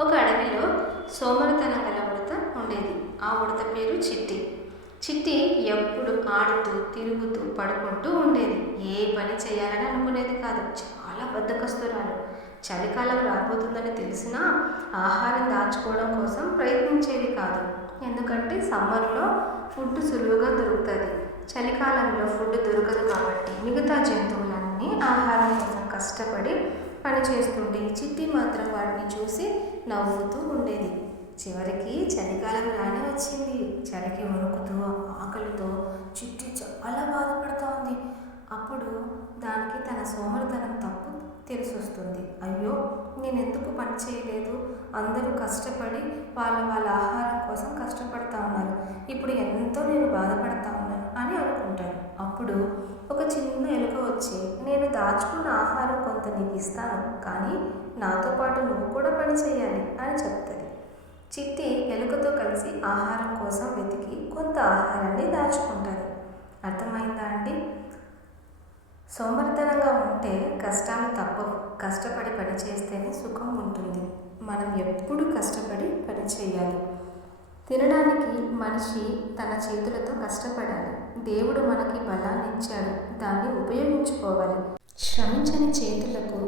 ఒక అడవిలో సోమరితనం గల ఉడత ఉండేది. ఆ ఉడత పేరు చిట్టి. చిట్టి ఎప్పుడు ఆడుతూ తిరుగుతూ పడుకుంటూ ఉండేది. ఏ పని చేయాలని అనుకునేది కాదు. చాలా బద్ధకస్తురాలు చలికాలం రాబోతుందని తెలిసినా ఆహారం దాచుకోవడం కోసం ప్రయత్నించేది కాదు. ఎందుకంటే సమ్మర్లో ఫుడ్ సులువుగా దొరుకుతుంది. చలికాలంలో ఫుడ్ దొరకదు కాబట్టి మిగతా జంతువులన్నీ ఆహారం కోసం కష్టపడి పని చేస్తుంటే ఈ చిట్టి మాత్రం వాటిని చూసి నవ్వుతూ ఉండేది. చివరికి చలికాలం రాని వచ్చింది. చలికి వణుకుతూ ఆకలితో చిట్టి చాలా బాధపడుతూ ఉంది అప్పుడు దానికి తన సోమరితనం తప్పు తెలిసొస్తుంది. అయ్యో నేను ఎందుకు పని చేయలేదు? అందరూ కష్టపడి వాళ్ళ వాళ్ళ ఆహారం కోసం కష్టపడతా ఉన్నారు. ఇప్పుడు ఎంతో నేను బాధపడతా ఉన్నాను అని అనుకుంటాను. అప్పుడు ఒక చిన్న ఎలుక వచ్చి నేను దాచుకున్న ఆహారం కొంత నీకు ఇస్తాను కానీ నాతో పాటు నువ్వు కూడా పని చేయాలి అని చెప్తుంది. చిట్టి ఎలుకతో కలిసి ఆహారం కోసం వెతికి కొంత ఆహారాన్ని దాచుకుంటుంది. అర్థమైందా అండి? సోమరితనంగా ఉంటే కష్టాలు తప్పవు. కష్టపడి పని చేస్తేనే సుఖం ఉంటుంది. మనం ఎప్పుడు కష్టపడి పని చేయాలి. తినడానికి మనిషి తన చేతులతో కష్టపడాలి. దేవుడు మనకి బలాన్ని ఇచ్చాడు దాన్ని ఉపయోగించుకోవాలి. శ్రమించని చేతులకు